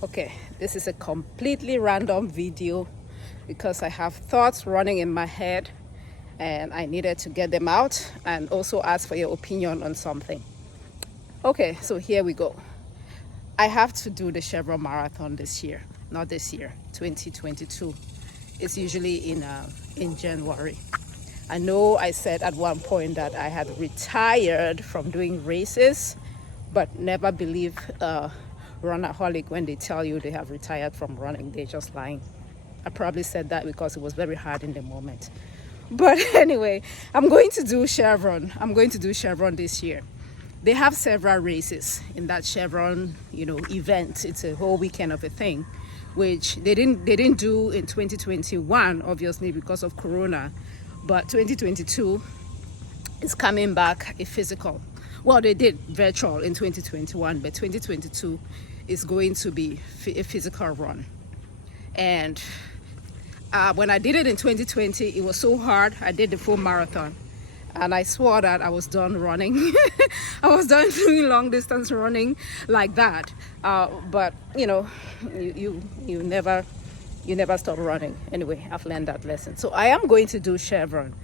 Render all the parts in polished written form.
Okay, this is a completely random video because I have thoughts running in my head and I needed to get them out and also ask for your opinion on something. Okay, so here we go. I have to do the Chevron Marathon this year, not this year, 2022. It's usually in January. I know I said at one point that I had retired from doing races, but never believe runaholic when they tell you they have retired from running. They're just lying. I probably said that because it was very hard in the moment. But anyway, I'm going to do Chevron. I'm going to do Chevron this year. They have several races in that Chevron, event. It's a whole weekend of a thing, which they didn't do in 2021, obviously because of Corona. But 2022 is coming back a physical. Well, they did virtual in 2021, but 2022 is going to be a physical run. And when I did it in 2020, it was so hard. I did the full marathon. And I swore that I was done running. I was done doing long distance running like that. But you never stop running. Anyway, I've learned that lesson. So I am going to do Chevron.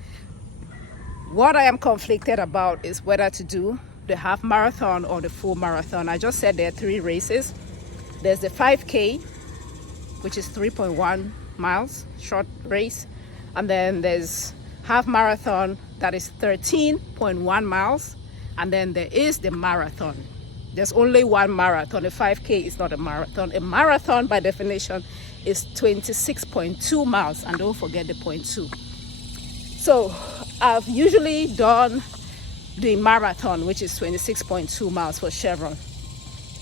What I am conflicted about is whether to do the half marathon or the full marathon. I just said there are three races. There's the 5K, which is 3.1 miles, short race. And then there's half marathon, that is 13.1 miles. And then there is the marathon. There's only one marathon. A 5K is not a marathon. A marathon, by definition, is 26.2 miles. And don't forget the 0.2. So I've usually done the marathon, which is 26.2 miles for Chevron.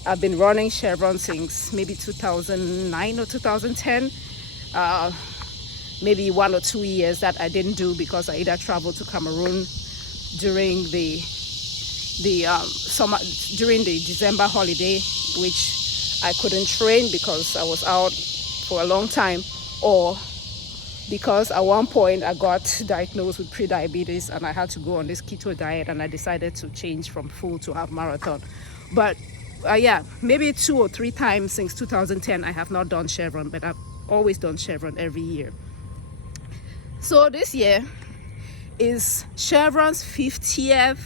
I've been running Chevron since maybe 2009 or 2010. Maybe 1 or 2 years that I didn't do because I either traveled to Cameroon during the summer, during the December holiday, which I couldn't train because I was out for a long time, or because at one point I got diagnosed with pre-diabetes and I had to go on this keto diet, and I decided to change from full to half marathon. But maybe 2 or 3 times since 2010 I have not done Chevron, but I've always done Chevron every year. So this year is Chevron's 50th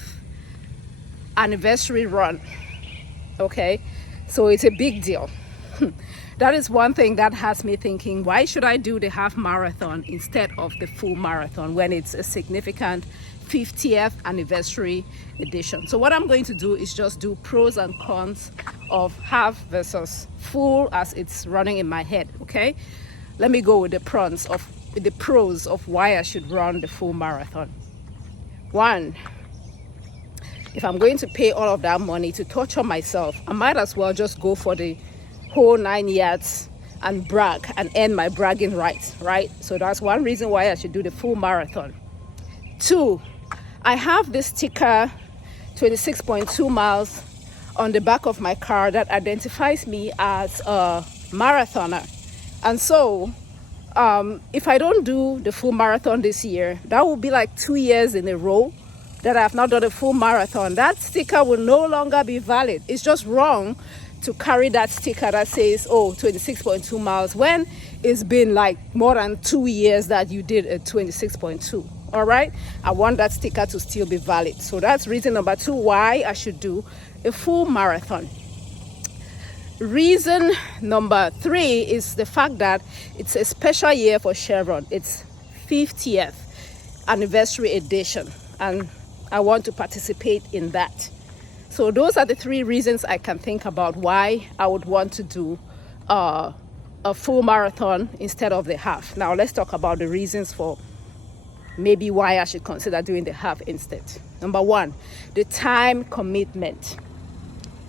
anniversary run. Okay, so it's a big deal. That is one thing that has me thinking, why should I do the half marathon instead of the full marathon when it's a significant 50th anniversary edition? So what I'm going to do is just do pros and cons of half versus full as it's running in my head. Okay, let me go with the pros of why I should run the full marathon. 1, if I'm going to pay all of that money to torture myself, I might as well just go for the whole 9 yards and brag and earn my bragging rights, right? So that's one reason why I should do the full marathon. 2, I have this sticker, 26.2 miles, on the back of my car that identifies me as a marathoner. And so if I don't do the full marathon this year, that will be like 2 years in a row that I have not done a full marathon. That sticker will no longer be valid. It's just wrong to carry that sticker that says, 26.2 miles, when it's been like more than 2 years that you did a 26.2. All right, I want that sticker to still be valid. So that's reason number 2 why I should do a full marathon. Reason number 3 is the fact that it's a special year for Chevron. It's 50th anniversary edition, and I want to participate in that. So those are the 3 reasons I can think about why I would want to do a full marathon instead of the half. Now let's talk about the reasons for maybe why I should consider doing the half instead. Number 1, the time commitment.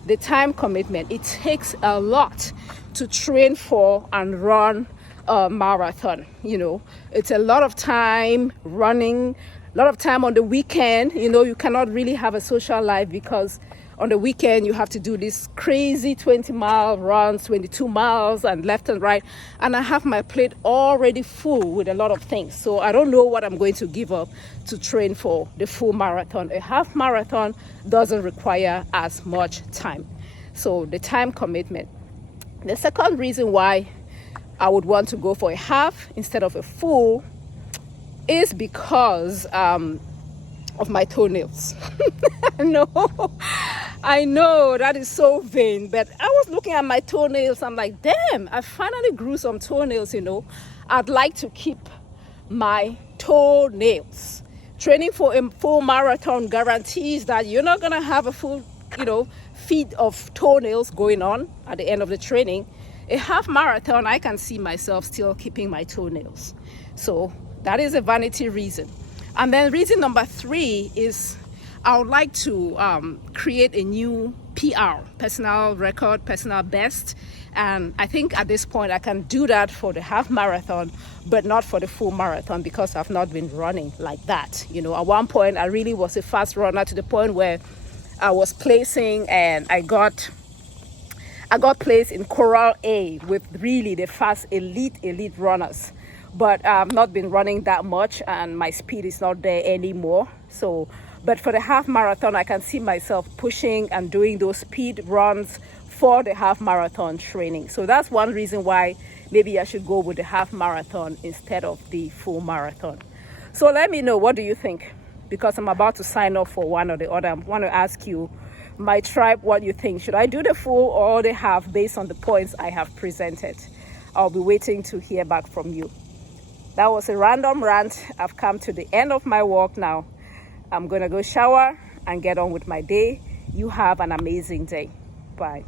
The time commitment. It takes a lot to train for and run a marathon. It's a lot of time running, a lot of time on the weekend. You cannot really have a social life because on the weekend you have to do this crazy 20-mile runs, 22 miles and left and right. And I have my plate already full with a lot of things. So I don't know what I'm going to give up to train for the full marathon. A half marathon doesn't require as much time. So the time commitment. The second reason why I would want to go for a half instead of a full is because of my toenails. No, I know that is so vain, but I was looking at my toenails. I'm like, damn, I finally grew some toenails, I'd like to keep my toenails. Training for a full marathon guarantees that you're not going to have a full, feed of toenails going on at the end of the training. A half marathon, I can see myself still keeping my toenails. So that is a vanity reason. And then reason number 3 is I would like to create a new PR, personal record, personal best. And I think at this point I can do that for the half marathon, but not for the full marathon because I've not been running like that. At one point I really was a fast runner to the point where I was placing, and I got placed in Coral A with really the fast elite runners. But I've not been running that much and my speed is not there anymore. But for the half marathon, I can see myself pushing and doing those speed runs for the half marathon training. So that's one reason why maybe I should go with the half marathon instead of the full marathon. So let me know, what do you think? Because I'm about to sign off for one or the other. I want to ask you, my tribe, what you think. Should I do the full or the half based on the points I have presented? I'll be waiting to hear back from you. That was a random rant. I've come to the end of my walk now. I'm going to go shower and get on with my day. You have an amazing day. Bye.